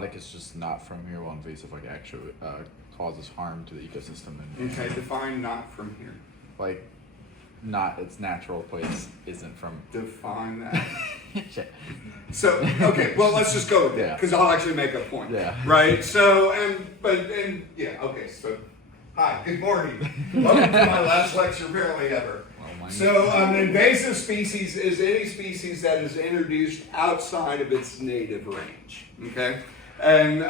Like it's just not from here, while invasive like actually causes harm to the ecosystem. And Okay, define not from here. like not its natural place isn't from. Define that. Yeah. So, okay, well, let's just go with that, Yeah. because I'll actually make a point. Yeah. Right? So, yeah, okay, so, hi, good morning. Welcome to my last lecture, apparently ever. So, an invasive species is any species that is introduced outside of its native range, okay? And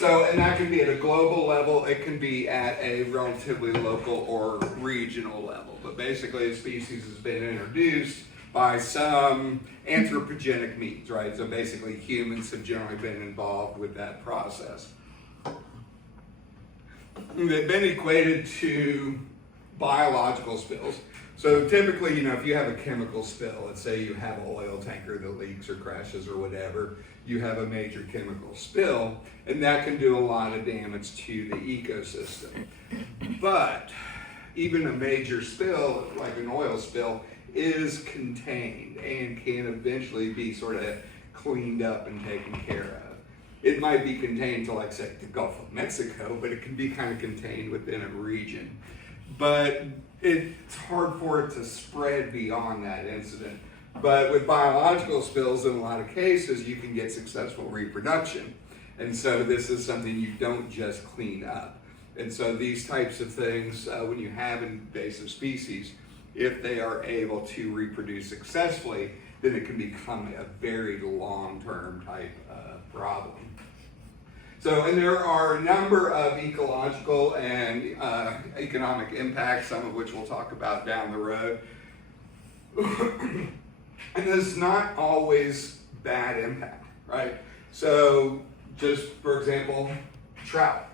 and that can be at a global level, it can be at a relatively local or regional level. But basically, a species has been introduced by some anthropogenic means, right? So basically, humans have generally been involved with that process. They've been equated to biological spills. So typically, if you have a chemical spill, let's say you have an oil tanker that leaks or crashes or whatever, you have a major chemical spill, and that can do a lot of damage to the ecosystem. But even a major spill, like an oil spill, is contained and can eventually be sort of cleaned up and taken care of. It might be contained to, like, say, the Gulf of Mexico, but it can be kind of contained within a region. But it's hard for it to spread beyond that incident. But with biological spills, in a lot of cases, you can get successful reproduction. And so this is something you don't just clean up. And so these types of things, when you have invasive species, if they are able to reproduce successfully, then it can become a very long-term type problem. So, and there are a number of ecological and economic impacts, some of which we'll talk about down the road. And it's not always bad impact, right? So, just for example, trout.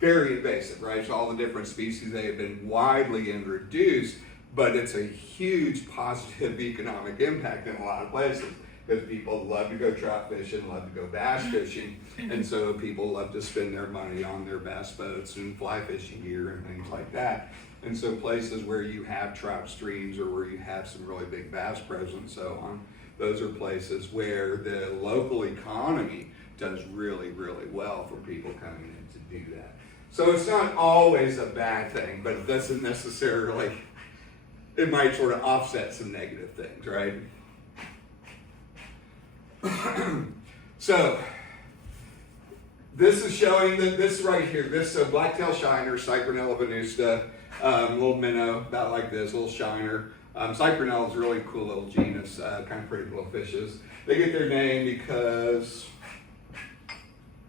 Very invasive, right? So all the different species, they have been widely introduced, but it's a huge positive economic impact in a lot of places. Because people love to go trout fishing, love to go bass fishing, and so people love to spend their money on their bass boats and fly fishing gear and things like that. And so places where you have trout streams or where you have some really big bass presence and so on, those are places where the local economy does really, really well for people coming in to do that. So it's not always a bad thing, but it doesn't necessarily, it might sort of offset some negative things, right? So, this is showing that this right here, this black-tailed shiner, Cyprinella venusta, little minnow, about like this, little shiner. Cyprinella is a really cool little genus, kind of pretty little fishes. They get their name because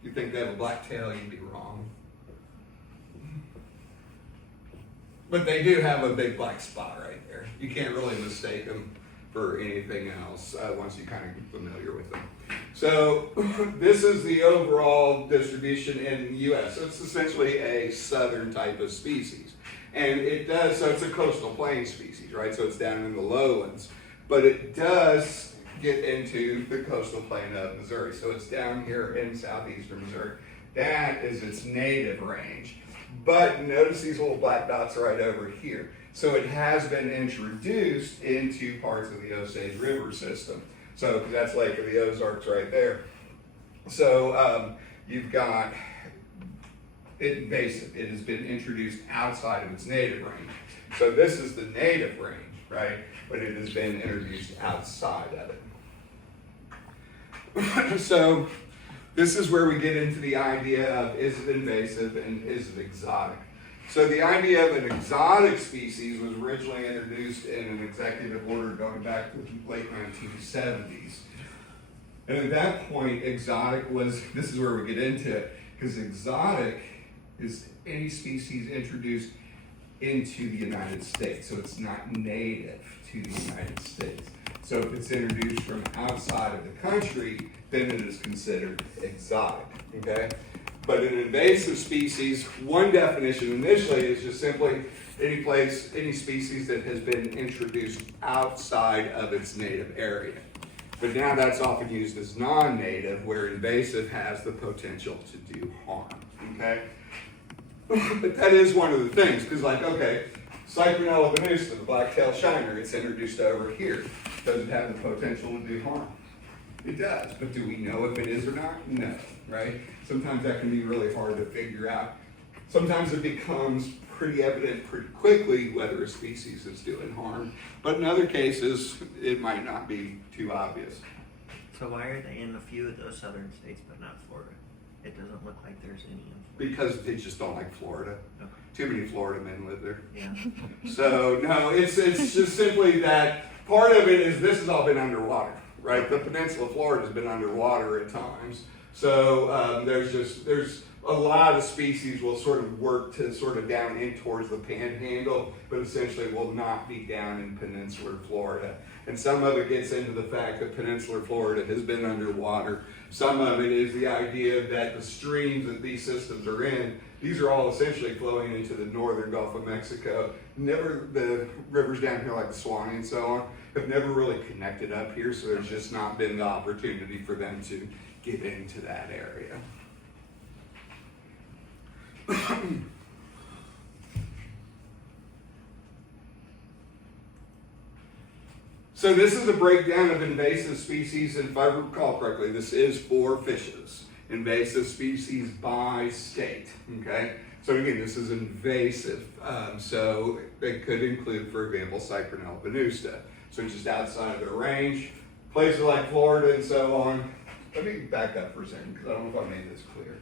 you think they have a black tail, you'd be wrong. But they do have a big black spot right there. You can't really mistake them for anything else once you kind of get familiar with them. So this is the overall distribution in the U.S. So it's essentially a southern type of species. And it does, so it's a coastal plain species, right? So it's down in the lowlands. But it does get into the coastal plain of Missouri. So it's down here in southeastern Missouri. That is its native range. But notice these little black dots right over here. So it has been introduced into parts of the Osage River system. So that's Lake of the Ozarks right there. So you've got it invasive. It has been introduced outside of its native range. So this is the native range, right? But it has been introduced outside of it. So this is where we get into the idea of, is it invasive and is it exotic? So the idea of an exotic species was originally introduced in an executive order going back to the late 1970s. And at that point, exotic was, this is where we get into it, because exotic is any species introduced into the United States. So it's not native to the United States. So if it's introduced from outside of the country, then it is considered exotic, okay? But an invasive species, one definition initially is just simply any species that has been introduced outside of its native area. But now that's often used as non-native, where invasive has the potential to do harm, okay? But that is one of the things, because like, okay, Cyprinella venusta, the black-tailed shiner, it's introduced over here. Does it have the potential to do harm? It does, but do we know if it is or not? No, right? Sometimes that can be really hard to figure out. Sometimes it becomes pretty evident pretty quickly whether a species is doing harm, but in other cases, it might not be too obvious. So why are they in a few of those southern states but not Florida? It doesn't look like there's any in Florida. Because they just don't like Florida. Okay. Too many Florida men live there. Yeah. So no, it's just simply that part of it is this has all been underwater, right? The peninsula of Florida has been underwater at times. So there's a lot of species will sort of work to sort of down in towards the panhandle, but essentially will not be down in peninsular Florida. And some of it gets into the fact that peninsular Florida has been underwater. Some of it is the idea that the streams that these systems are in, these are all essentially flowing into the northern Gulf of Mexico. Never, the rivers down here like the Swanee and so on, have never really connected up here, so there's just not been the opportunity for them to get into that area. So this is a breakdown of invasive species, and if I recall correctly, this is for fishes. Invasive species by state, okay? So again, this is invasive. So it could include, for example, Cyprinella venusta. So just outside of their range, places like Florida and so on. Let me back up for a second, because I don't know if I made this clear.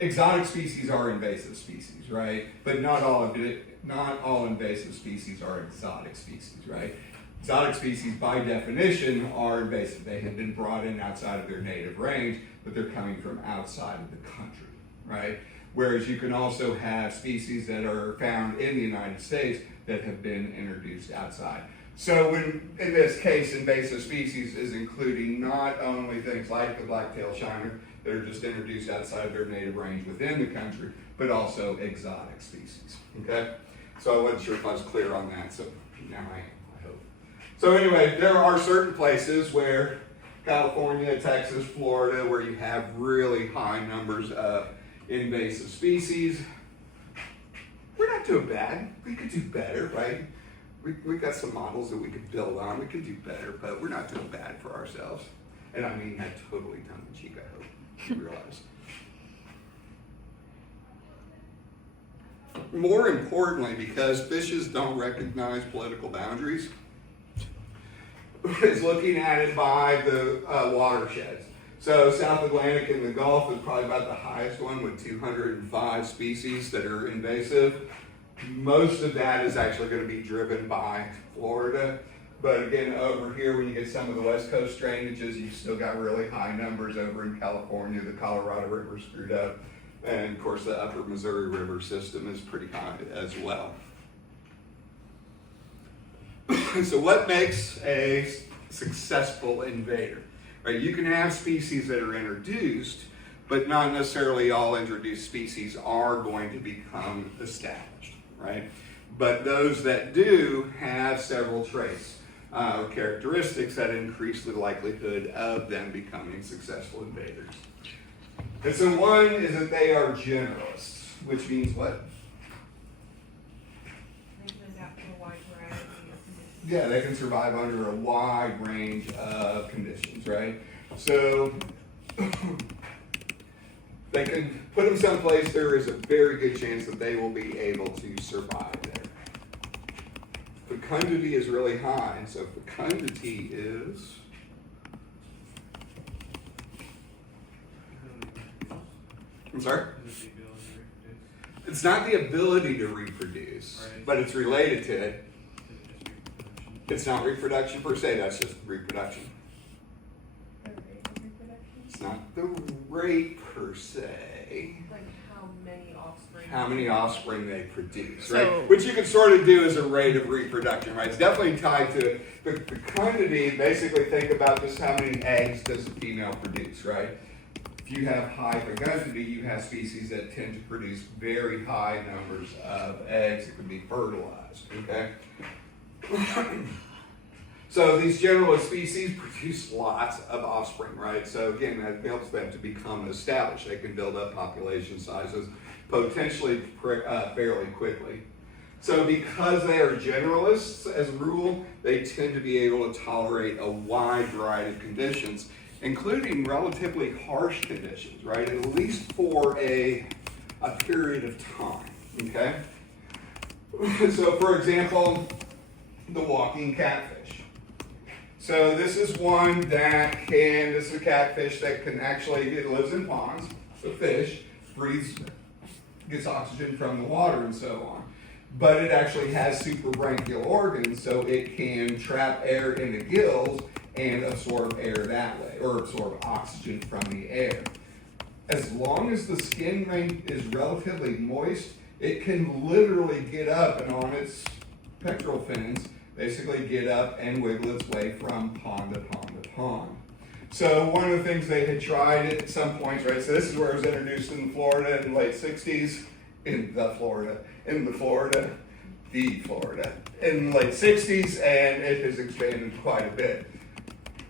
Exotic species are invasive species, right? But not all invasive species are exotic species, right? Exotic species, by definition, are invasive. They have been brought in outside of their native range, but they're coming from outside of the country, right? Whereas you can also have species that are found in the United States that have been introduced outside. So in this case, invasive species is including not only things like the black-tailed shiner that are just introduced outside of their native range within the country, but also exotic species, okay? So I wasn't sure if I was clear on that, so now I am. So anyway, there are certain places where California, Texas, Florida, where you have really high numbers of invasive species. We're not doing bad. We could do better, right? We've got some models that we could build on. We could do better, but we're not doing bad for ourselves. And I mean that totally tongue-in-cheek, I hope you realize. More importantly, because fishes don't recognize political boundaries, is looking at it by the watersheds. So South Atlantic and the Gulf is probably about the highest one with 205 species that are invasive. Most of that is actually going to be driven by Florida. But again, over here, when you get some of the West Coast drainages, you've still got really high numbers over in California. The Colorado River screwed up. And of course, the upper Missouri River system is pretty high as well. So what makes a successful invader? Right, you can have species that are introduced, but not necessarily all introduced species are going to become established, right? But those that do have several traits or characteristics that increase the likelihood of them becoming successful invaders. And so one is that they are generalists, which means what? Yeah, they can survive under a wide range of conditions, right? So they can put them someplace, there is a very good chance that they will be able to survive there. Fecundity is really high, and so fecundity is... I'm sorry? It's not the ability to reproduce, but it's related to it. It's not reproduction per se, that's just reproduction. The rate of reproduction? It's not the rate per se. Like how many offspring? How many offspring they produce, So- right? Which you can sort of do as a rate of reproduction, right? It's definitely tied to the fecundity. Basically, think about just how many eggs does a female produce, right? If you have high fecundity, you have species that tend to produce very high numbers of eggs that can be fertilized, okay? So these generalist species produce lots of offspring, right? So again, that helps them to become established. They can build up population sizes potentially fairly quickly. So because they are generalists, as a rule, they tend to be able to tolerate a wide variety of conditions, including relatively harsh conditions, right? At least for a period of time, okay? So for example, the walking catfish. So this is one that this is a catfish that can actually, it lives in ponds, so fish, breathes, gets oxygen from the water and so on. But it actually has suprabranchial organs, so it can trap air in the gills and absorb air that way, or absorb oxygen from the air. As long as the skin is relatively moist, it can literally get up and on its pectoral fins, basically get up and wiggle its way from pond to pond to pond. So one of the things they had tried at some points, right, so this is where it was introduced in Florida in the late 60s, in the Florida, in the late 60s, and it has expanded quite a bit.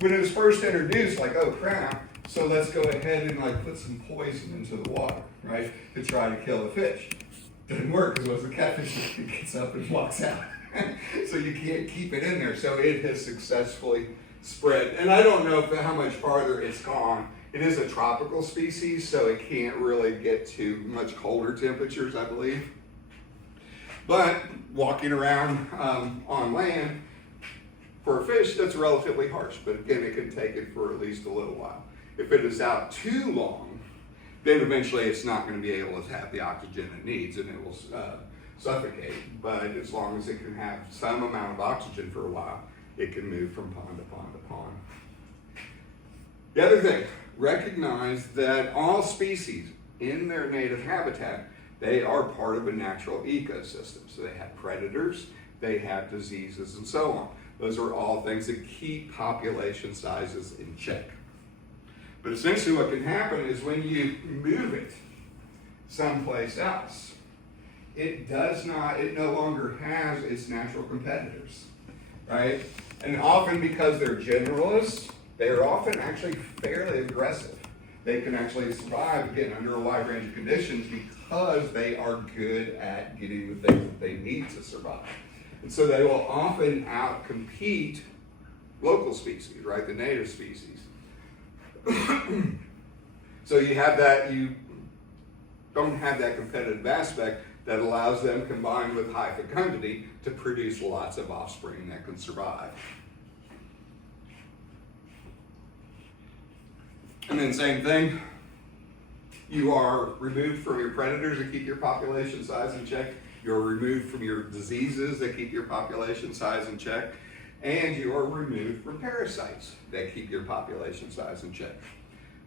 When it was first introduced, like, oh crap, so let's go ahead and like put some poison into the water, right, to try to kill the fish. Doesn't work, because once the catfish gets up and walks out. So you can't keep it in there. So it has successfully spread. And I don't know how much farther it's gone. It is a tropical species, so it can't really get to much colder temperatures, I believe. But walking around on land, for a fish, that's relatively harsh. But again, it can take it for at least a little while. If it is out too long, then eventually it's not going to be able to have the oxygen it needs, and it will suffocate. But as long as it can have some amount of oxygen for a while, it can move from pond to pond to pond. The other thing, recognize that all species in their native habitat, they are part of a natural ecosystem. So they have predators, they have diseases, and so on. Those are all things that keep population sizes in check. But essentially what can happen is when you move it someplace else, it no longer has its natural competitors, right? And often because they're generalists, they're often actually fairly aggressive. They can actually survive, again, under a wide range of conditions because they are good at getting the things that they need to survive. And so they will often outcompete local species, right, the native species. So you don't have that competitive aspect that allows them, combined with high fecundity, to produce lots of offspring that can survive. And then same thing, you are removed from your predators that keep your population size in check. You're removed from your diseases that keep your population size in check. And you are removed from parasites that keep your population size in check.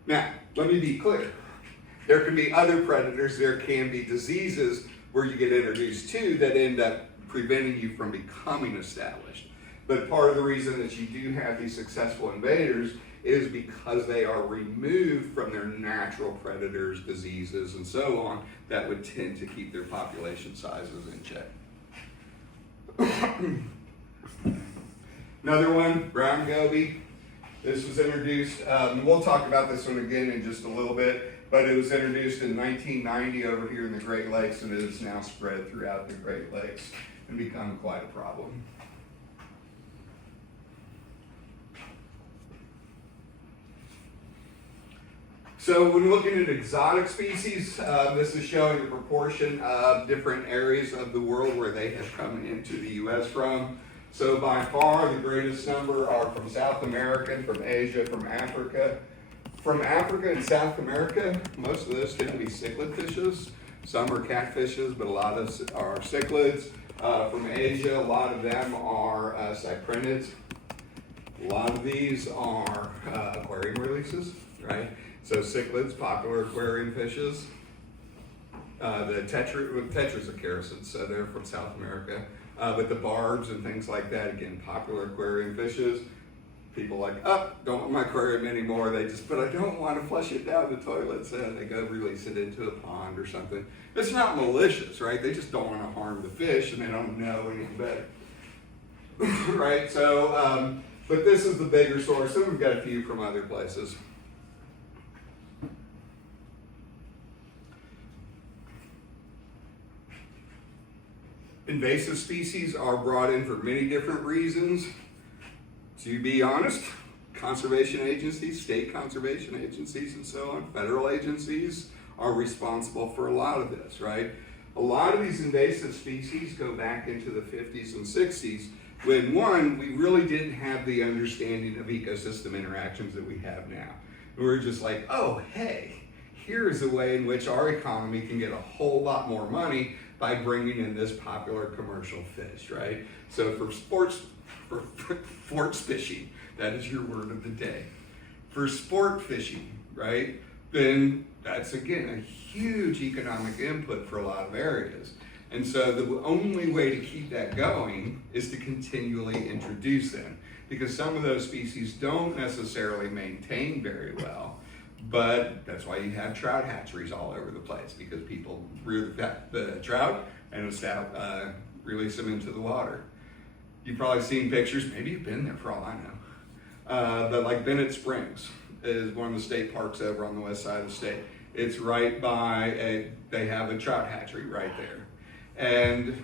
Now, let me be clear. There can be other predators, there can be diseases where you get introduced to that end up preventing you from becoming established. But part of the reason that you do have these successful invaders is because they are removed from their natural predators, diseases, and so on that would tend to keep their population sizes in check. Another one, brown goby. This was introduced, we'll talk about this one again in just a little bit, but it was introduced in 1990 over here in the Great Lakes, and it is now spread throughout the Great Lakes and become quite a problem. So when looking at exotic species, this is showing the proportion of different areas of the world where they have come into the U.S. from. So by far the greatest number are from South America, from Asia, from Africa. From Africa and South America, most of those tend to be cichlid fishes. Some are catfishes, but a lot of are cichlids. From Asia, a lot of them are cyprinids. A lot of these are aquarium releases, right? So cichlids, popular aquarium fishes. The tetras are characins, so they're from South America. But the barbs and things like that, again, popular aquarium fishes. People like, don't want my aquarium anymore. But I don't want to flush it down the toilet, so they go release it into a pond or something. It's not malicious, right? They just don't want to harm the fish, and they don't know any better, right? So, but this is the bigger source, and we've got a few from other places. invasive species are brought in for many different reasons. To be honest, conservation agencies, state conservation agencies and so on, federal agencies are responsible for a lot of this, right? A lot of these invasive species go back into the 50s and 60s when, one, we really didn't have the understanding of ecosystem interactions that we have now. We were just like, oh, hey, here's a way in which our economy can get a whole lot more money by bringing in this popular commercial fish, right? So for sports fishing, that is your word of the day. For sport fishing, right, then that's again a huge economic input for a lot of areas. And so the only way to keep that going is to continually introduce them, because some of those species don't necessarily maintain very well. But that's why you have trout hatcheries all over the place, because people rear the trout and release them into the water. You've probably seen pictures, maybe you've been there for all I know. But like Bennett Springs is one of the state parks over on the west side of the state. It's right by they have a trout hatchery right there. And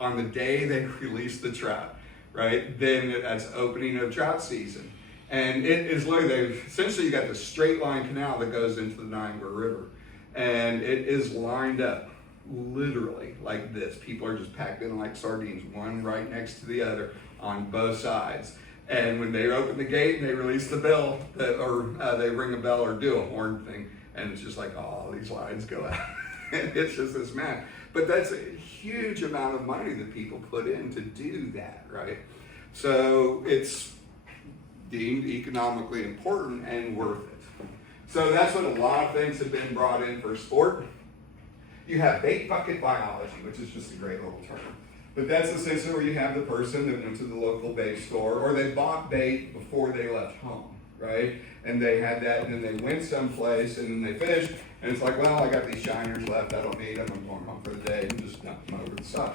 on the day they release the trout, right, then that's opening of trout season. And it is literally, essentially you got the straight line canal that goes into the Niagara River. And it is lined up literally like this. People are just packed in like sardines, one right next to the other on both sides. And when they open the gate and they release the bell, or they ring a bell or do a horn thing, and it's just like, oh, these lines go out. And it's just this mad. But that's a huge amount of money that people put in to do that, right? So it's deemed economically important and worth it. So that's what a lot of things have been brought in for sport. You have bait bucket biology, which is just a great little term. But that's essentially where you have the person that went to the local bait store, or they bought bait before they left home, right? And they had that, and then they went someplace, and then they fished, and it's like, well, I got these shiners left, I don't need them, I'm going home for the day, and just dump them over the side.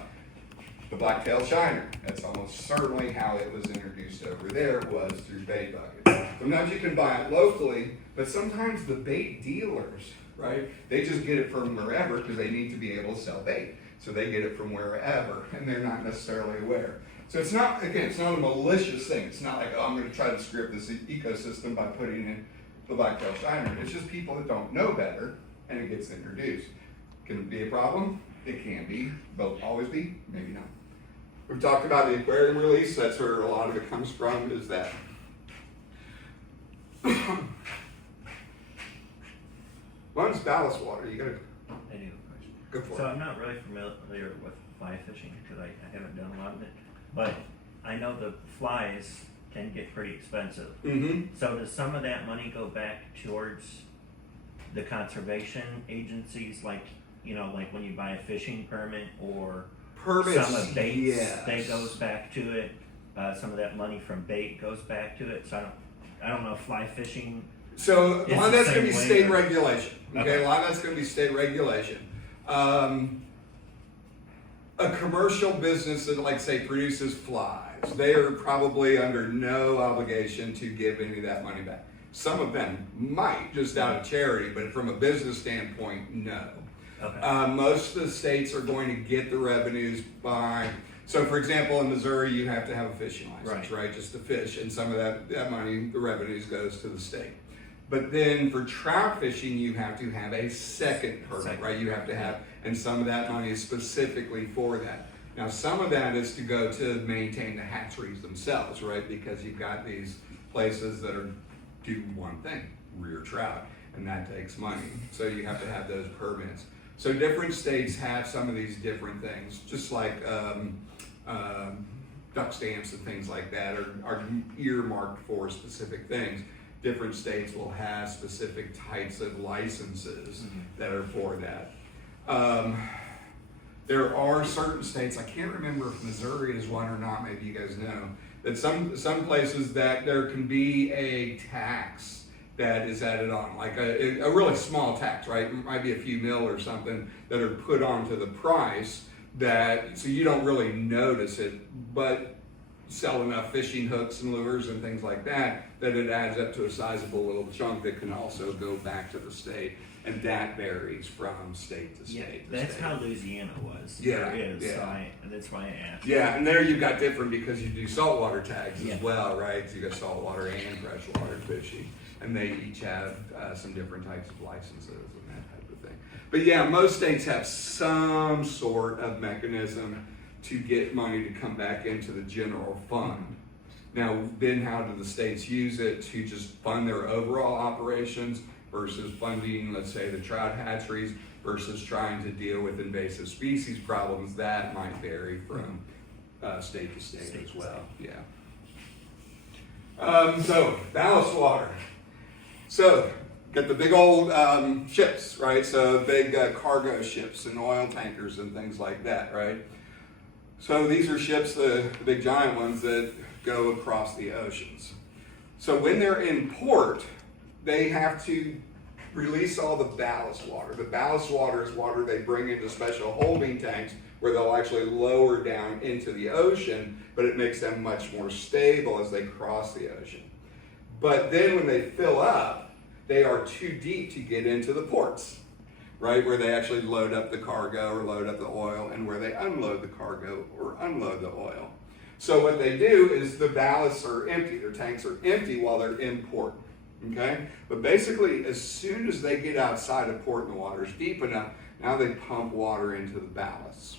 The black-tailed shiner, that's almost certainly how it was introduced over there, was through bait buckets. Sometimes you can buy it locally, but sometimes the bait dealers, right, they just get it from wherever because they need to be able to sell bait. So they get it from wherever, and they're not necessarily aware. So it's not, again, it's not a malicious thing. It's not like, oh, I'm going to try to script this ecosystem by putting in the black-tailed shiner. It's just people that don't know better, and it gets introduced. Can it be a problem? It can be. Will it always be? Maybe not. We've talked about the aquarium release. That's where a lot of it comes from, is that. One's ballast water. You gotta I do have a question. go for So it. I'm not really familiar with fly fishing because I haven't done a lot of it, but I know the flies can get pretty expensive. Mm-hmm. So does some of that money go back towards the conservation agencies, like, you know, like when you buy a fishing permit, or Permits, some of baits, yes. that goes back to it? Some of that money from bait goes back to it. So I don't know if fly fishing. So a It's lot of the that's going to be same way, state or- regulation. Okay, Okay. a lot of that's going to be state regulation. A commercial business that, like, say, produces flies, they are probably under no obligation to give any of that money back. Some of them might, just out of charity, but from a business standpoint, no. Okay. Most of the states are going to get the revenues by, so for example, in Missouri, you have to have a fishing license, right? Just to fish, and some of that money, the revenues goes to the state. But then for trout fishing, you have to have a second permit, right? You have to have, and some of that money is specifically for that. Now, some of that is to go to maintain the hatcheries themselves, right? Because you've got these places that do one thing, rear trout, and that takes money. So you have to have those permits. So different states have some of these different things, just like duck stamps and things like that are earmarked for specific things. Different states will have specific types of licenses that are for that. There are certain states, I can't remember if Missouri is one or not, maybe you guys know, that some places that there can be a tax that is added on, like a really small tax, right? It might be a few mil or something that are put onto the price, that so you don't really notice it, but sell enough fishing hooks and lures and things like that, that it adds up to a sizable little chunk that can also go back to the state. And that varies from state to Yeah, state to that's state. how Louisiana was. Yeah, Or is, yeah. so that's why I asked. Yeah, and there you've got different because you do saltwater tags Yeah. as well, right? So you got saltwater and freshwater fishing, and they each have some different types of licenses and that type of thing. But yeah, most states have some sort of mechanism to get money to come back into the general fund. Now, then how do the states use it to just fund their overall operations versus funding, let's say, the trout hatcheries versus trying to deal with invasive species problems? That might vary from state to state as well. Yeah. So ballast water. So got the big old ships, right? So big cargo ships and oil tankers and things like that, right? So these are ships, the big giant ones that go across the oceans. So when they're in port, they have to release all the ballast water. The ballast water is water they bring into special holding tanks where they'll actually lower down into the ocean, but it makes them much more stable as they cross the ocean. But then when they fill up, they are too deep to get into the ports, right? Where they actually load up the cargo or load up the oil, and where they unload the cargo or unload the oil. So what they do is the ballasts are empty, their tanks are empty while they're in port, okay? But basically, as soon as they get outside of port and the water is deep enough, now they pump water into the ballasts.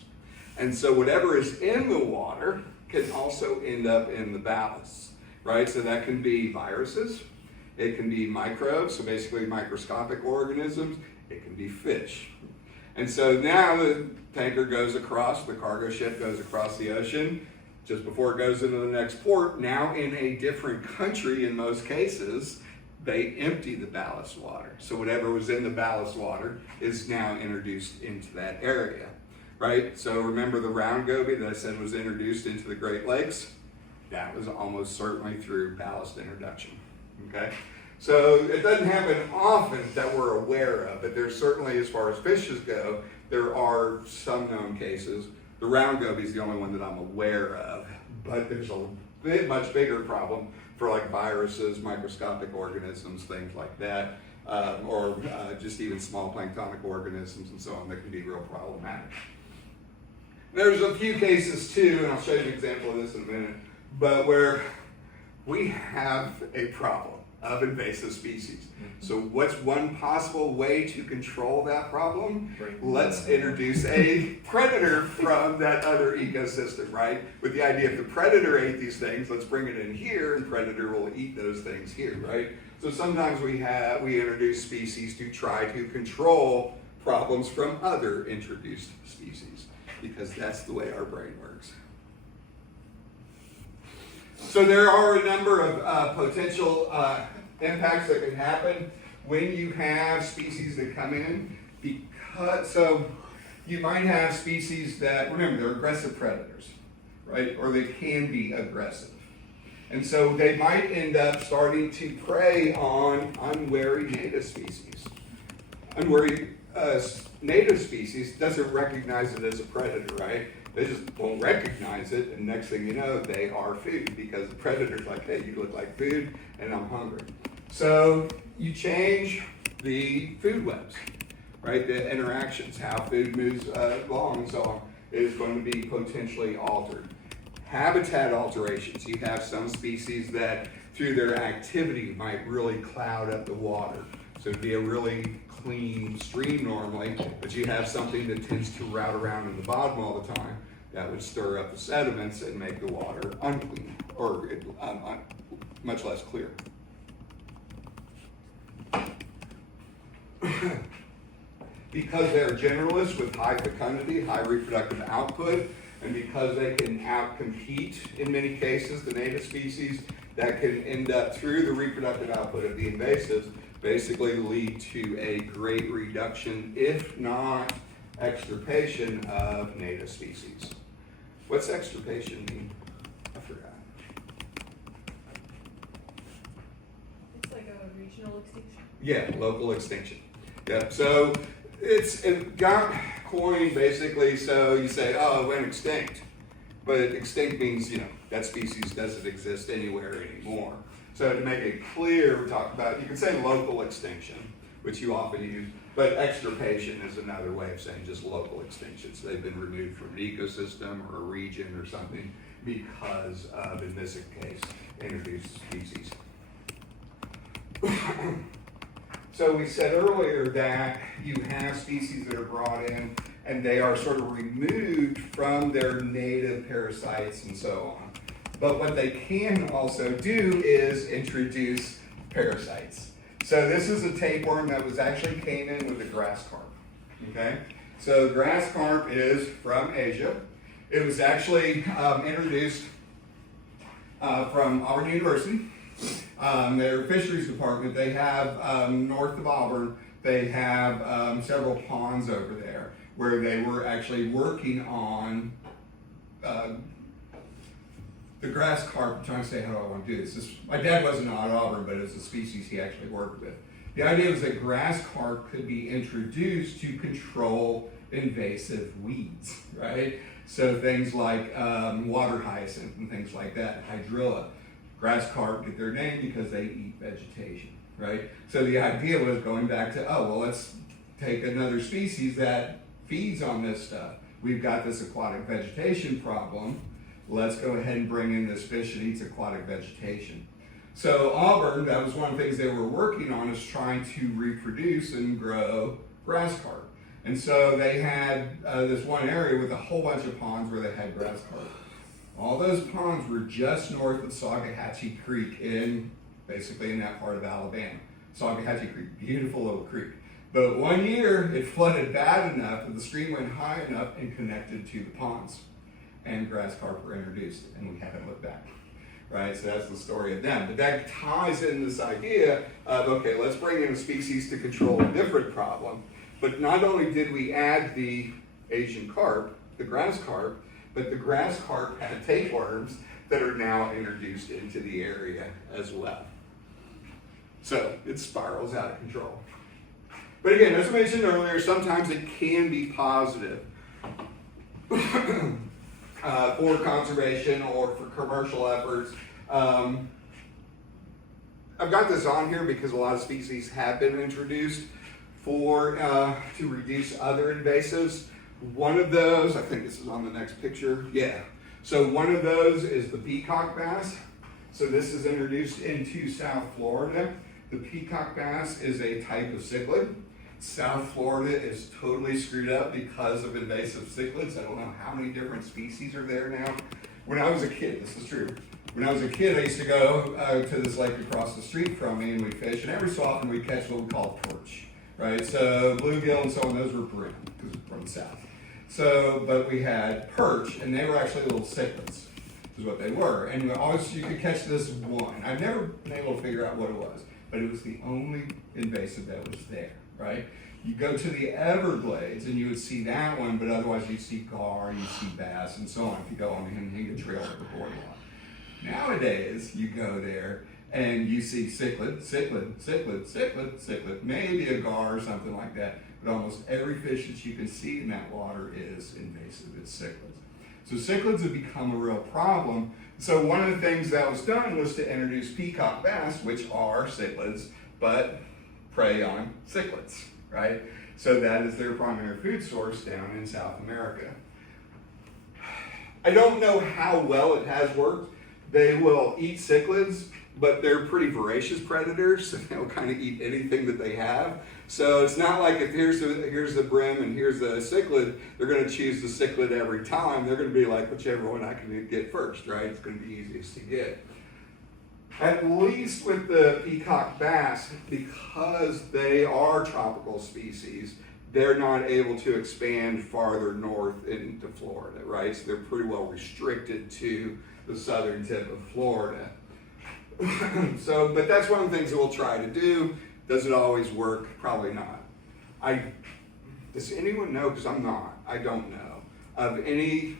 And so whatever is in the water can also end up in the ballasts, right? So that can be viruses, it can be microbes, so basically microscopic organisms, it can be fish. And so now the tanker goes across, the cargo ship goes across the ocean, just before it goes into the next port, now in a different country in most cases, they empty the ballast water. So whatever was in the ballast water is now introduced into that area, right? So remember the round goby that I said was introduced into the Great Lakes? That was almost certainly through ballast introduction, okay? So it doesn't happen often that we're aware of, but there's certainly, as far as fishes go, there are some known cases. The round goby is the only one that I'm aware of, but there's a much bigger problem for like viruses, microscopic organisms, things like that, or just even small planktonic organisms and so on that can be real problematic. There's a few cases too, and I'll show you an example of this in a minute, but where we have a problem of invasive species. So what's one possible way to control that problem? Let's introduce a predator from that other ecosystem, right? With the idea if the predator ate these things, let's bring it in here and predator will eat those things here, right? So sometimes we introduce species to try to control problems from other introduced species, because that's the way our brain works. So there are a number of potential impacts that can happen when you have species that come in. So you might have species that, remember, they're aggressive predators, right? Or they can be aggressive. And so they might end up starting to prey on unwary native species. Unwary native species doesn't recognize it as a predator, right? They just won't recognize it, and next thing you know, they are food, because the predator's like, hey, you look like food, and I'm hungry. So you change the food webs, right? The interactions, how food moves along and so on, is going to be potentially altered. Habitat alterations. You have some species that, through their activity, might really cloud up the water. So it'd be a really clean stream normally, but you have something that tends to route around in the bottom all the time. That would stir up the sediments and make the water unclean, or much less clear. Because they're generalists with high fecundity, high reproductive output, and because they can outcompete, in many cases, the native species, that can end up, through the reproductive output of the invasives, basically lead to a great reduction, if not extirpation, of native species. What's extirpation mean? I forgot. It's like a regional extinction. Yeah, local extinction. Yeah, so it got coined basically, so you say, oh, it went extinct. But extinct means, that species doesn't exist anywhere anymore. So to make it clear, we're talking about, you can say local extinction, which you often use, but extirpation is another way of saying just local extinction. So they've been removed from an ecosystem or a region or something because of, in this case, introduced species. So we said earlier that you have species that are brought in and they are sort of removed from their native parasites and so on. But what they can also do is introduce parasites. So this is a tapeworm that came in with a grass carp. Okay, so grass carp is from Asia. It was actually introduced from Auburn University. Their fisheries department, they have north of Auburn, they have several ponds over there where they were actually working on the grass carp. I'm trying to say, how do I want to do this? My dad wasn't at Auburn, but it's a species he actually worked with. The idea was that grass carp could be introduced to control invasive weeds, right? So things like water hyacinth and things like that, hydrilla. Grass carp get their name because they eat vegetation, right? So the idea was going back to, let's take another species that feeds on this stuff. We've got this aquatic vegetation problem. Let's go ahead and bring in this fish that eats aquatic vegetation. So Auburn, that was one of the things they were working on, is trying to reproduce and grow grass carp. And so they had this one area with a whole bunch of ponds where they had grass carp. All those ponds were just north of Saugahatchee Creek basically in that part of Alabama. Saugahatchee Creek, beautiful little creek. But one year it flooded bad enough that the stream went high enough and connected to the ponds. And grass carp were introduced, and we haven't looked back. Right, so that's the story of them. But that ties in this idea of, okay, let's bring in a species to control a different problem. But not only did we add the Asian carp, the grass carp, but the grass carp had tapeworms that are now introduced into the area as well. So it spirals out of control. But again, as I mentioned earlier, sometimes it can be positive for conservation or for commercial efforts. I've got this on here because a lot of species have been introduced to reduce other invasives. One of those, I think this is on the next picture. Yeah. So one of those is the peacock bass. So this is introduced into South Florida. The peacock bass is a type of cichlid. South Florida is totally screwed up because of invasive cichlids. I don't know how many different species are there now. When I was a kid, this is true. When I was a kid, I used to go to this lake across the street from me and we'd fish, and every so often we'd catch what we call perch, right? So bluegill and so on, those were brim because we're from the south. So, but we had perch, and they were actually little cichlids, is what they were. And always you could catch this one. I've never been able to figure out what it was, but it was the only invasive that was there, right? You go to the Everglades and you would see that one, but otherwise you'd see gar, you'd see bass, and so on if you go on the Hinga Trail or the boardwalk. Nowadays, you go there and you see cichlid, maybe a gar or something like that, but almost every fish that you can see in that water is invasive, it's cichlids. So cichlids have become a real problem. So one of the things that was done was to introduce peacock bass, which are cichlids, but prey on cichlids, right? So that is their primary food source down in South America. I don't know how well it has worked. They will eat cichlids, but they're pretty voracious predators, so they'll kind of eat anything that they have. So it's not like if here's the brim and here's the cichlid, they're going to choose the cichlid every time. They're going to be like, whichever one I can get first, right? It's going to be easiest to get. At least with the peacock bass, because they are tropical species, they're not able to expand farther north into Florida, right? So they're pretty well restricted to the southern tip of Florida. But that's one of the things that we'll try to do. Does it always work? Probably not. Does anyone know, because I'm not, I don't know, of any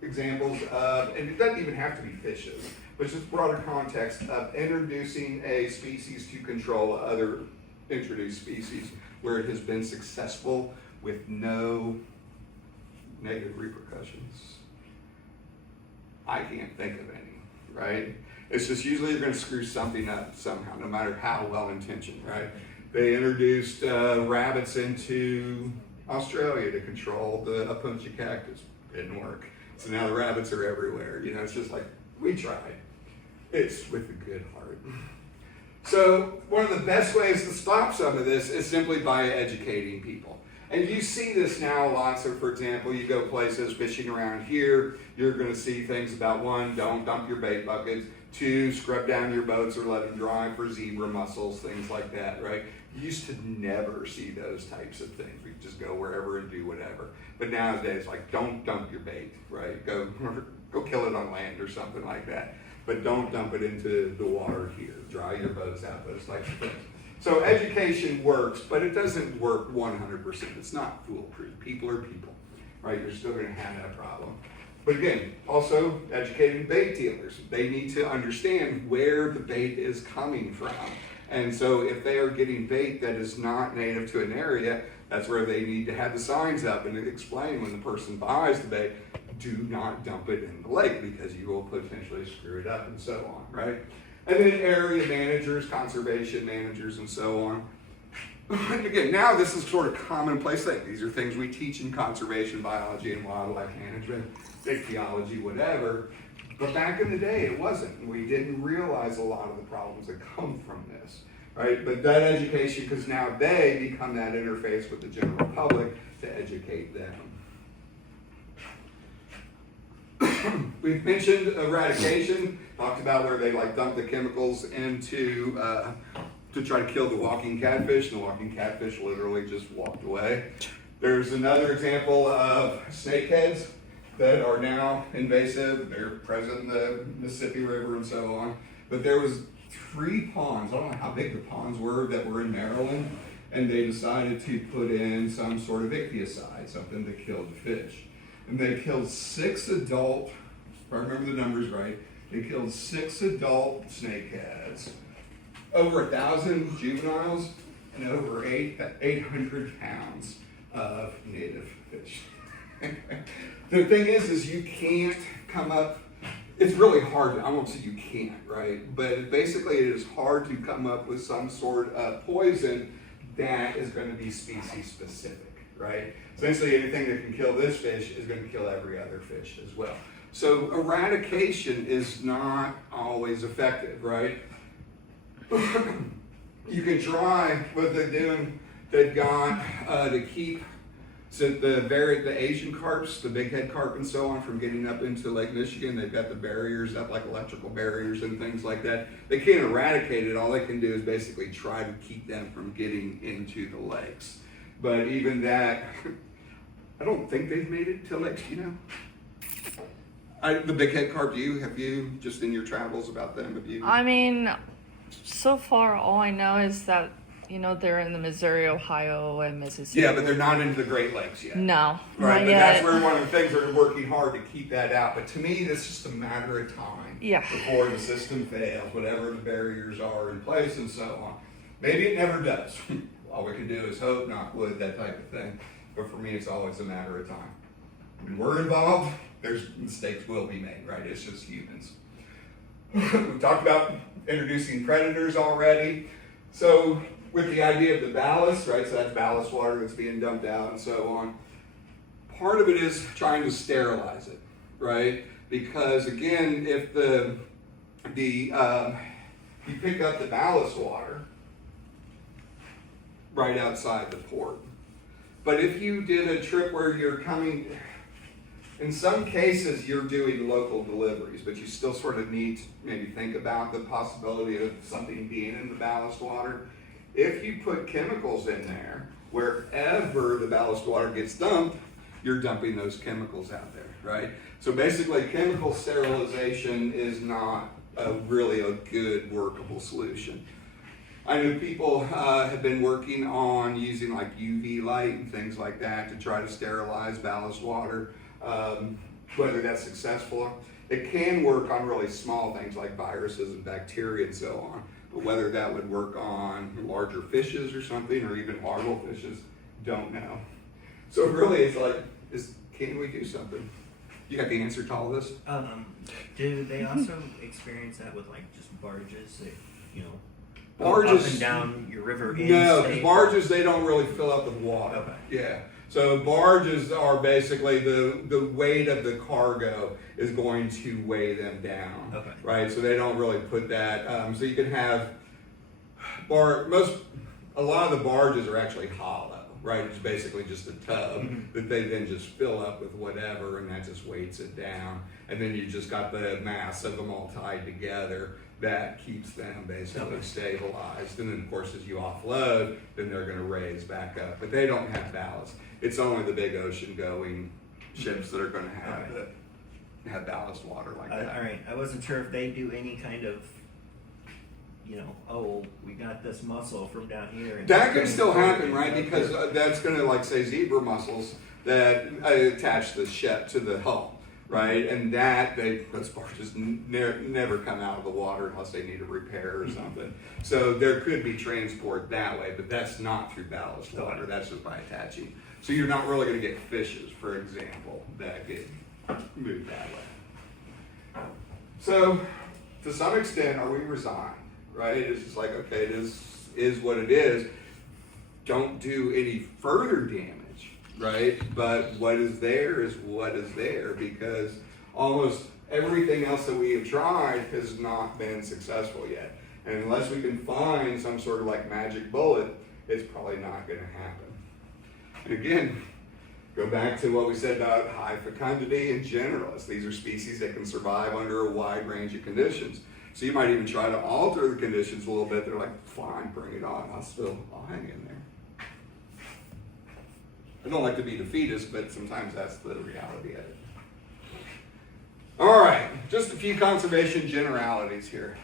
examples of, and it doesn't even have to be fishes, but just broader context of introducing a species to control other introduced species where it has been successful with no negative repercussions? I can't think of any, right? It's just usually you're going to screw something up somehow, no matter how well intentioned, right? They introduced rabbits into Australia to control the Apunchi cactus. Didn't work. So now the rabbits are everywhere. You know, it's just like, we tried. It's with a good heart. So one of the best ways to stop some of this is simply by educating people. And you see this now a lot. So for example, you go places fishing around here, you're going to see things about 1, don't dump your bait buckets, 2, scrub down your boats or let them dry for zebra mussels, things like that, right? You used to never see those types of things. We could just go wherever and do whatever. But nowadays, like, don't dump your bait, right? Go kill it on land or something like that. But don't dump it into the water here. Dry your boats out, those types of things. So education works, but it doesn't work 100%. It's not foolproof. People are people, right? You're still going to have that problem. But again, also educating bait dealers. They need to understand where the bait is coming from. And so if they are getting bait that is not native to an area, that's where they need to have the signs up and explain when the person buys the bait, do not dump it in the lake because you will potentially screw it up and so on, right? And then area managers, conservation managers, and so on. And again, now this is sort of commonplace thing. These are things we teach in conservation biology and wildlife management, ichthyology, whatever. But back in the day, it wasn't. We didn't realize a lot of the problems that come from this, right? But that education, because now they become that interface with the general public to educate them. We've mentioned eradication, talked about where they like dump the chemicals into to try to kill the walking catfish. The walking catfish literally just walked away. There's another example of snakeheads that are now invasive. They're present in the Mississippi River and so on. But there was 3 ponds, I don't know how big the ponds were, that were in Maryland, and they decided to put in some sort of ichthyocide, something that killed the fish. And they killed 6 adult, if I remember the numbers right, they killed 6 adult snakeheads, over 1,000 juveniles, and over 800 pounds of native fish. The thing is you can't come up, it's really hard, I won't say you can't, right? But basically it is hard to come up with some sort of poison that is going to be species specific, right? Essentially anything that can kill this fish is going to kill every other fish as well. So eradication is not always effective, right? You can try what they're doing. They've got to keep the Asian carps, the big head carp and so on, from getting up into Lake Michigan. They've got the barriers up, like electrical barriers and things like that. They can't eradicate it. All they can do is basically try to keep them from getting into the lakes. But even that, I don't think they've made it to lakes, you know. The big head carp, have you, just in your travels about them, have you? I mean, so far all I know is that, you know, they're in the Missouri, Ohio, and Mississippi. Yeah, but they're not into the Great Lakes yet. No, right, not but yet. that's where one of the things they're working hard to keep that out. But to me, it's just a matter of time before the system fails, whatever the barriers are in place and so on. Maybe it never does. All we can do is hope, knock wood, that type of thing. But for me, it's always a matter of time. When we're involved, there's mistakes will be made, right? It's just humans. We've talked about introducing predators already. So with the idea of the ballast, right? So that's ballast water that's being dumped out and so on. Part of it is trying to sterilize it, right? Because again, if you pick up the ballast water right outside the port, but if you did a trip where you're coming, in some cases you're doing local deliveries, but you still sort of need to maybe think about the possibility of something being in the ballast water. If you put chemicals in there, wherever the ballast water gets dumped, you're dumping those chemicals out there, right? So basically chemical sterilization is not really a good workable solution. I know people have been working on using like UV light and things like that to try to sterilize ballast water. Whether that's successful, it can work on really small things like viruses and bacteria and so on. But whether that would work on larger fishes or something, or even larval fishes, don't know. So really it's like, can we do something? You got the answer to all this? Do they also experience that with like just barges that, you know, go Barges- up and down your river in No, state? barges, they don't really fill up with water. Okay. Yeah. So barges are basically the weight of the cargo is going to weigh them down. Okay. Right? So they don't really put that. So you can have a lot of the barges are actually hollow. Right? It's basically just a tub that they then just fill up with whatever, and that just weights it down. And then you just got the mass of them all tied together that keeps them basically stabilized. And then, of course, as you offload, then they're going to raise back up. But they don't have ballast. It's only the big ocean-going ships that are going to have ballast water like that. All right. I wasn't sure if they do any kind of, you know, oh, we got this mussel from down here. And That could still happen, and- right? Because that's going to, like, say, zebra mussels that attach the to the hull, right? And those barges never come out of the water unless they need a repair or something. So there could be transport that way, but that's not through ballast water. That's just by attaching. So you're not really going to get fishes, for example, that get moved that way. So to some extent, are we resigned? Right? It's just like, okay, this is what it is. Don't do any further damage, right? But what is there is what is there, because almost everything else that we have tried has not been successful yet. And unless we can find some sort of like magic bullet, it's probably not going to happen. And again, go back to what we said about high fecundity and generalists. These are species that can survive under a wide range of conditions. So you might even try to alter the conditions a little bit. They're like, fine, bring it on. I'll hang in there. I don't like to be defeatist, but sometimes that's the reality of it. All right, just a few conservation generalities here.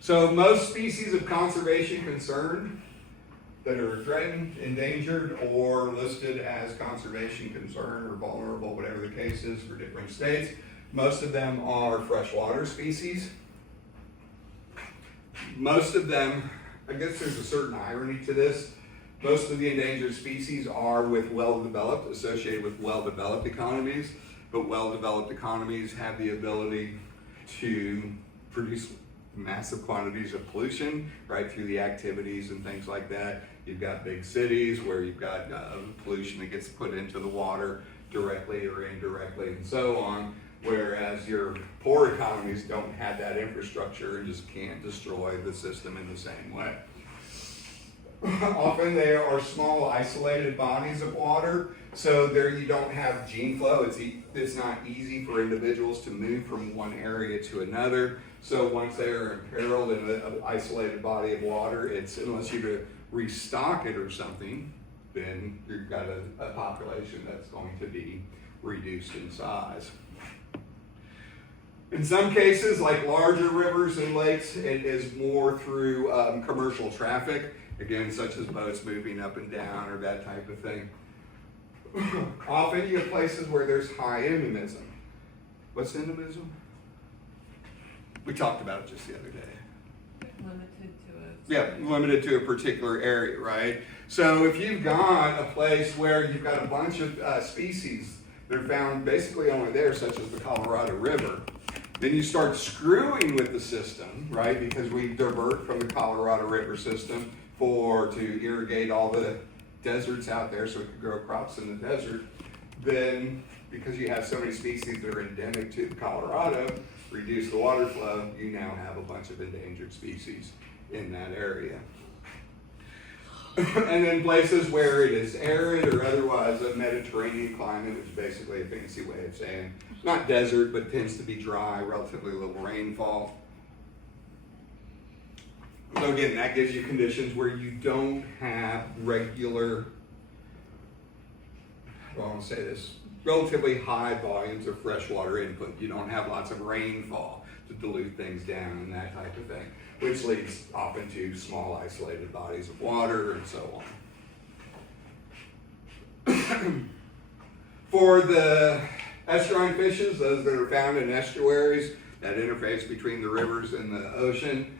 So most species of conservation concern that are threatened, endangered, or listed as conservation concern or vulnerable, whatever the case is for different states, most of them are freshwater species. Most of them, I guess there's a certain irony to this. Most of the endangered species are associated with well-developed economies, but well-developed economies have the ability to produce massive quantities of pollution, right, through the activities and things like that. You've got big cities where you've got pollution that gets put into the water directly or indirectly and so on. Whereas your poor economies don't have that infrastructure and just can't destroy the system in the same way. Often they are small isolated bodies of water, so there you don't have gene flow. It's not easy for individuals to move from one area to another. So once they are imperiled in an isolated body of water, unless you restock it or something, then you've got a population that's going to be reduced in size. In some cases, like larger rivers and lakes, it is more through commercial traffic, again, such as boats moving up and down or that type of thing. Often you have places where there's high endemism. What's endemism? We talked about it just the other day. Limited to a particular area, right? So if you've got a place where you've got a bunch of species that are found basically only there, such as the Colorado River, then you start screwing with the system, right? Because we divert from the Colorado River system to irrigate all the deserts out there so we can grow crops in the desert. Then, because you have so many species that are endemic to Colorado, reduce the water flow, you now have a bunch of endangered species in that area. And then places where it is arid or otherwise a Mediterranean climate, which is basically a fancy way of saying not desert, but tends to be dry, relatively little rainfall. So again, that gives you conditions where you don't have regular, well, I want to say this, relatively high volumes of freshwater input. You don't have lots of rainfall to dilute things down and that type of thing, which leads often to small isolated bodies of water and so on. For the estuarine fishes, those that are found in estuaries, that interface between the rivers and the ocean,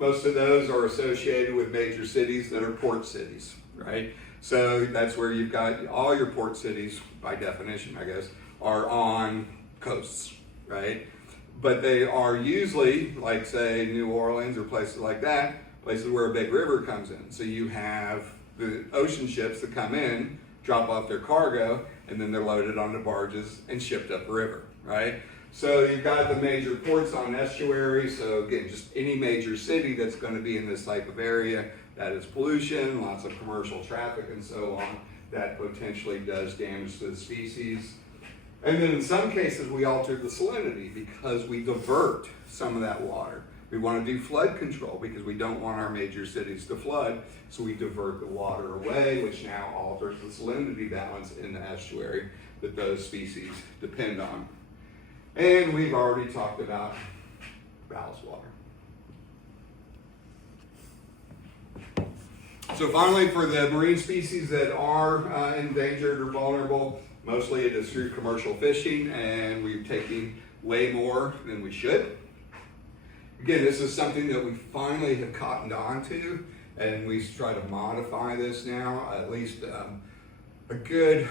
most of those are associated with major cities that are port cities, right? So that's where you've got all your port cities, by definition, I guess, are on coasts, right? But they are usually, like say New Orleans or places like that, places where a big river comes in. So you have the ocean ships that come in, drop off their cargo, and then they're loaded onto barges and shipped up the river, right? So you've got the major ports on estuary. So again, just any major city that's going to be in this type of area, that is pollution, lots of commercial traffic and so on, that potentially does damage to the species. And then in some cases, we alter the salinity because we divert some of that water. We want to do flood control because we don't want our major cities to flood, so we divert the water away, which now alters the salinity balance in the estuary that those species depend on. And we've already talked about ballast water. So finally, for the marine species that are endangered or vulnerable, mostly it is through commercial fishing, and we're taking way more than we should. Again, this is something that we finally have cottoned on to, and we try to modify this now. At least a good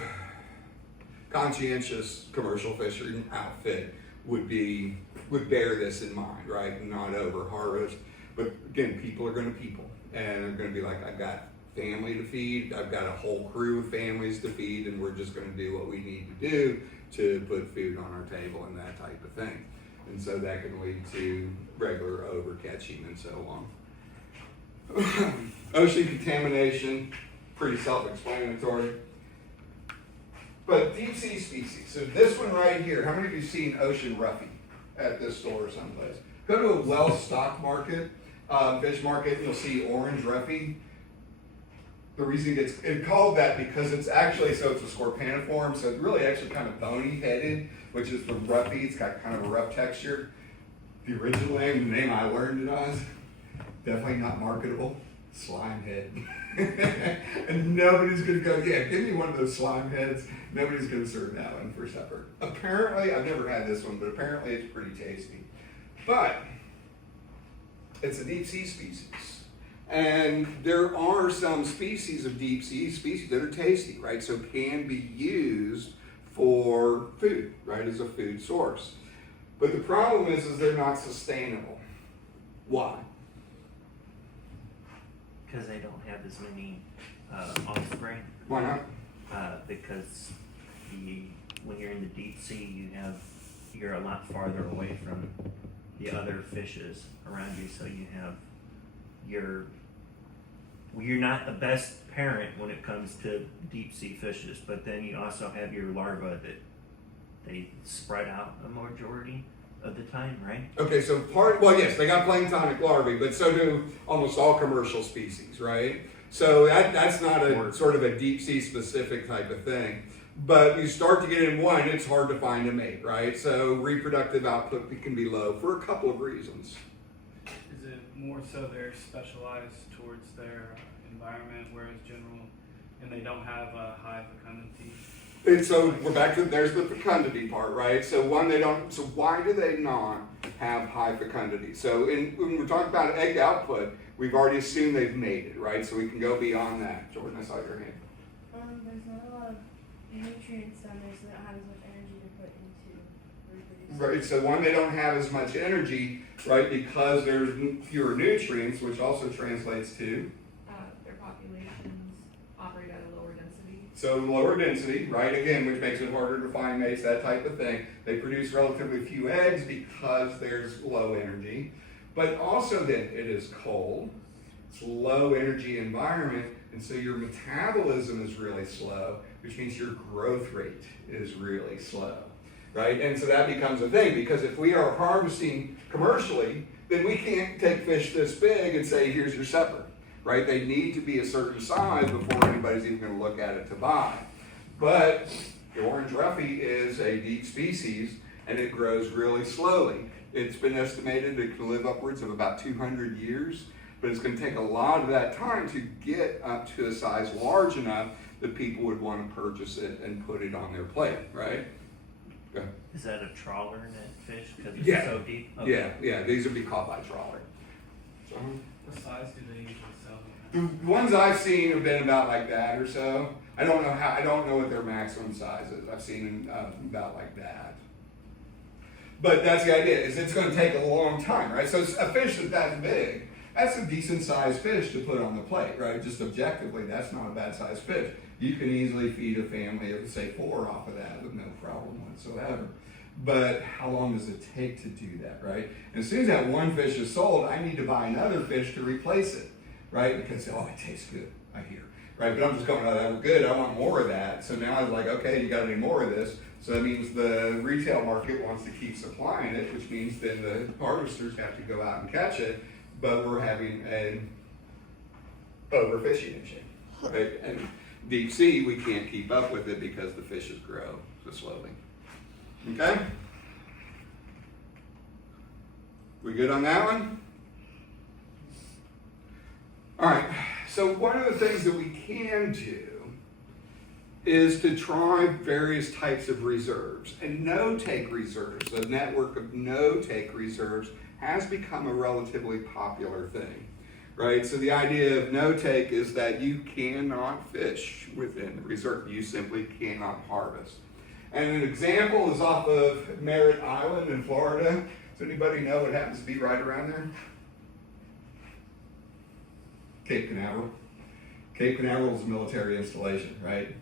conscientious commercial fishing outfit would bear this in mind, right? And not over harvest. But again, people are going to people, and they're going to be like, I've got family to feed, I've got a whole crew of families to feed, and we're just going to do what we need to do to put food on our table and that type of thing. And so that can lead to regular overcatching and so on. Ocean contamination, pretty self-explanatory. But deep sea species. So this one right here, how many of you have seen ocean roughy at this store or someplace? Go to a well-stocked market, fish market, and you'll see orange roughy. The reason it's called that because it's actually, so it's a scorpaniform, so it's really actually kind of bony headed, which is the roughy. It's got kind of a rough texture. The original name, the name I learned it as, definitely not marketable, slime head. And nobody's gonna go, yeah, give me one of those slime heads. Nobody's gonna serve that one for supper. Apparently, I've never had this one, but apparently it's pretty tasty. But it's a deep sea species. And there are some species of deep sea species that are tasty, right? So can be used for food, right, as a food source. But the problem is they're not sustainable. Why? Because they don't have as many offspring. Why not? Because when you're in the deep sea, you're a lot farther away from the other fishes around you, so you're not the best parent when it comes to deep sea fishes. But then you also have your larvae that they spread out a majority of the time, right? Okay, so well, yes, they got planktonic larvae, but so do almost all commercial species, right? So that's not a sort of a deep sea specific type of thing. But you start to get in one, it's hard to find a mate, right? So reproductive output can be low for a couple of reasons. Is it more so they're specialized towards their environment, whereas general, and they don't have a high fecundity? And so we're back to, there's the fecundity part, right? So so why do they not have high fecundity? So when we're talking about egg output, we've already assumed they've mated, right? So we can go beyond that. Jordan, I saw your hand. There's not a lot of nutrients down there, so they don't have as much energy to put into reproducing. Right, so one, they don't have as much energy, right, because there's fewer nutrients, which also translates to? Their populations operate at a lower density. So lower density, right, again, which makes it harder to find mates, that type of thing. They produce relatively few eggs because there's low energy. But also then, it is cold, it's a low energy environment, and so your metabolism is really slow, which means your growth rate is really slow, right? And so that becomes a thing, because if we are harvesting commercially, then we can't take fish this big and say, here's your supper, right? They need to be a certain size before anybody's even going to look at it to buy. But the orange roughy is a deep species, and it grows really slowly. It's been estimated it can live upwards of about 200 years, but it's going to take a lot of that time to get up to a size large enough that people would want to purchase it and put it on their plate, right? Go ahead. Is that a trawler net fish? Because it's Yeah. so deep? Okay. Yeah, these would be caught by trawler. So, What size do they usually sell The them ones I've seen have been about like that or so. I don't know what their maximum size is. I've seen them about like that. But that's the idea, is it's going to take a long time, right? So a fish that's big, that's a decent sized fish to put on the plate, right? Just objectively, that's not a bad sized fish. You can easily feed a family of, say, 4 off of that with no problem whatsoever. But how long does it take to do that, right? And as soon as that one fish is sold, I need to buy another fish to replace it, right? Because, oh, it tastes good, I hear, right? But I'm just going, oh, that was good, I want more of that. So now I was like, okay, you got any more of this? So that means the retail market wants to keep supplying it, which means then the harvesters have to go out and catch it, but we're having an overfishing issue, right? And deep sea, we can't keep up with it because the fishes grow so slowly. Okay? We good on that one? All right, so one of the things that we can do is to try various types of reserves. And no-take reserves, a network of no-take reserves, has become a relatively popular thing, right? So the idea of no-take is that you cannot fish within the reserve. You simply cannot harvest. And an example is off of Merritt Island in Florida. Does anybody know what happens to be right around there? Cape Canaveral. Cape Canaveral is a military installation, right?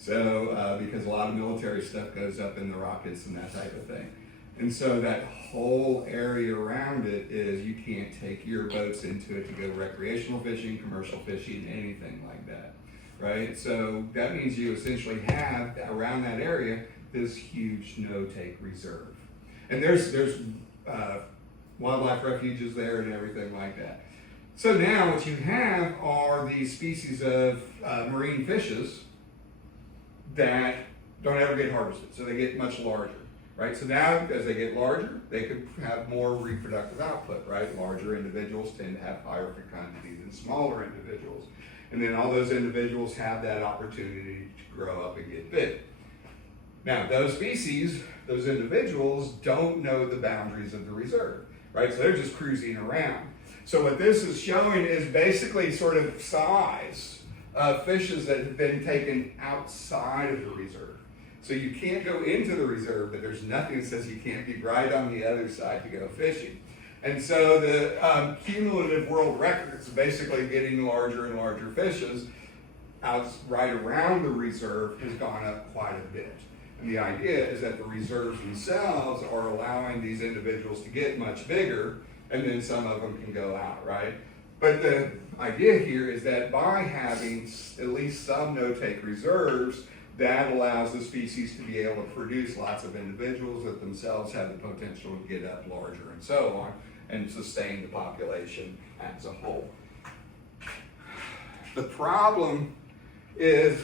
So, because a lot of military stuff goes up in the rockets and that type of thing. And so that whole area around it is you can't take your boats into it to go recreational fishing, commercial fishing, anything like that, right? So that means you essentially have around that area this huge no-take reserve. And there's wildlife refuges there and everything like that. So now what you have are these species of marine fishes that don't ever get harvested, so they get much larger, right? So now, as they get larger, they could have more reproductive output, right? Larger individuals tend to have higher fecundity than smaller individuals. And then all those individuals have that opportunity to grow up and get big. Now, those species, those individuals, don't know the boundaries of the reserve, right? So they're just cruising around. So what this is showing is basically sort of size of fishes that have been taken outside of the reserve. So you can't go into the reserve, but there's nothing that says you can't be right on the other side to go fishing. And so the cumulative world records, basically getting larger and larger fishes out right around the reserve, has gone up quite a bit. And the idea is that the reserves themselves are allowing these individuals to get much bigger, and then some of them can go out, right? But the idea here is that by having at least some no-take reserves, that allows the species to be able to produce lots of individuals that themselves have the potential to get up larger and so on, and sustain the population as a whole. The problem is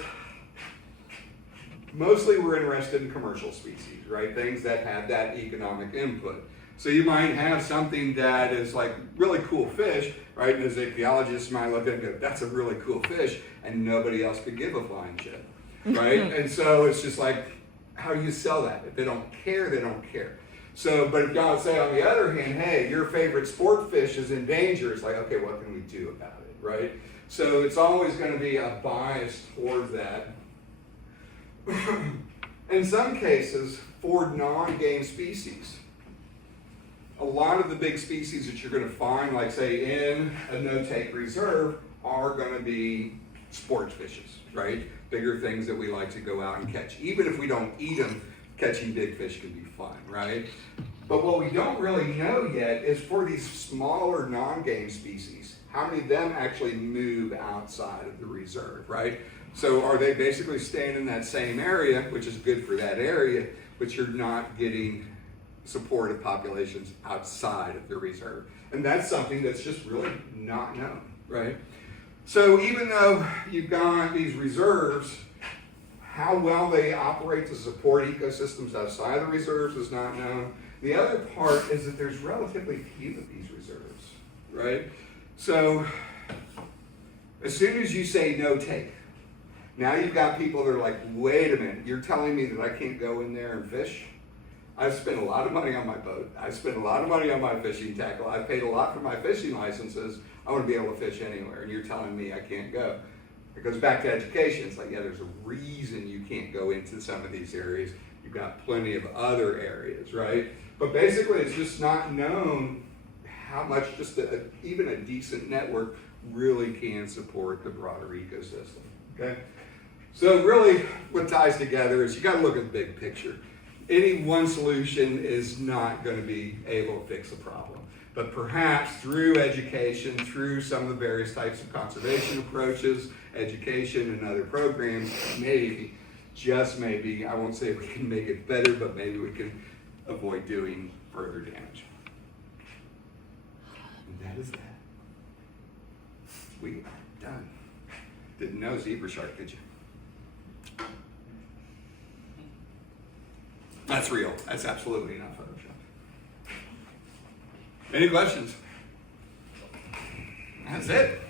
mostly we're interested in commercial species, right? Things that have that economic input. So you might have something that is like really cool fish, right? And as ichthyologists might look at it and go, that's a really cool fish, and nobody else could give a flying shit, right? And so it's just like, how do you sell that? If they don't care, they don't care. So, but if y'all say on the other hand, hey, your favorite sport fish is in danger, it's like, okay, what can we do about it, right? So it's always going to be a bias towards that. In some cases, for non-game species, a lot of the big species that you're going to find, like say in a no-take reserve, are going to be sports fishes, right? Bigger things that we like to go out and catch. Even if we don't eat them, catching big fish can be fun, right? But what we don't really know yet is for these smaller non-game species, how many of them actually move outside of the reserve, right? So are they basically staying in that same area, which is good for that area, but you're not getting supportive populations outside of the reserve? And that's something that's just really not known, right? So even though you've got these reserves, how well they operate to support ecosystems outside the reserves is not known. The other part is that there's relatively few of these reserves, right? So as soon as you say no take, now you've got people that are like, wait a minute, you're telling me that I can't go in there and fish? I've spent a lot of money on my boat. I've spent a lot of money on my fishing tackle. I've paid a lot for my fishing licenses. I want to be able to fish anywhere, and you're telling me I can't go. It goes back to education. It's like, yeah, there's a reason you can't go into some of these areas. You've got plenty of other areas, right? But basically, it's just not known how much just even a decent network really can support the broader ecosystem, okay? So really, what ties together is you got to look at the big picture. Any one solution is not going to be able to fix the problem. But perhaps through education, through some of the various types of conservation approaches, education and other programs, maybe, just maybe, I won't say we can make it better, but maybe we can avoid doing further damage. And that is that. We are done. Didn't know zebra shark, did you? That's real. That's absolutely not Photoshop. Any questions? That's it.